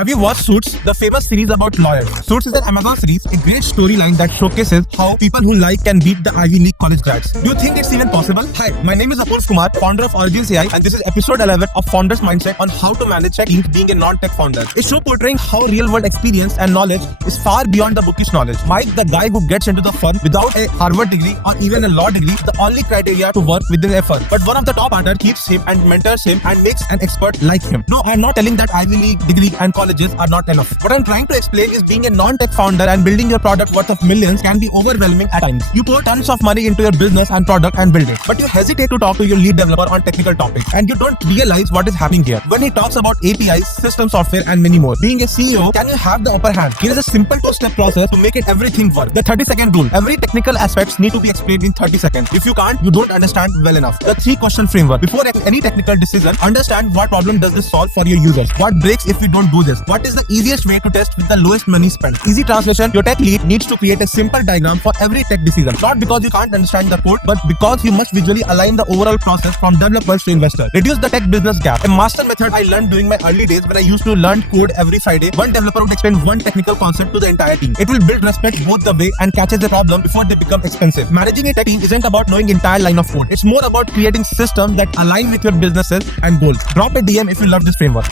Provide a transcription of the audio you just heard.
Have you watched Suits, the famous series about lawyers? Suits is an Amazon series, a great storyline that showcases how people who like can beat the Ivy League college grads. Do you think it's even possible? Hi, my name is Apurv Kumar, founder of Origins AI, and this is episode 11 of Founders Mindset on how to manage tech teams being a non-tech founder. A show portraying how real-world experience and knowledge is far beyond the bookish knowledge. Mike, the guy who gets into the firm without a Harvard degree or even a law degree, is the only criteria to work within a firm. But one of the top partners keeps him and mentors him and makes an expert like him. No, I'm not telling that Ivy League degree and colleges are not enough. What I'm trying to explain is being a non-tech founder and building your product worth of millions can be overwhelming at times. You pour tons of money into your business and product and build it, but you hesitate to talk to your lead developer on technical topics, and you don't realize what is happening here. When he talks about APIs, system software, and many more. Being a CEO, can you have the upper hand? Here is a simple two-step process to make it everything work. The 30-second rule. Every technical aspects need to be explained in 30 seconds. If you can't, you don't understand well enough. The 3-question framework. Before any technical decision, understand what problem does this solve for your users. What breaks if we don't do this? What is the easiest way to test with the lowest money spent? Easy translation. Your tech lead needs to create a simple diagram for every tech decision. Not because you can't understand the code, but because you must visually align the overall process from developers to investors. Reduce the tech business gap. A master method I learned during my early days when I used to learn code every Friday. One developer would explain one technical concept to the entire team. It will build respect both the way and catches the problem before they become expensive. Managing a tech team isn't about knowing entire line of code. It's more about creating systems that align with your businesses and goals. Drop a DM if you love this framework.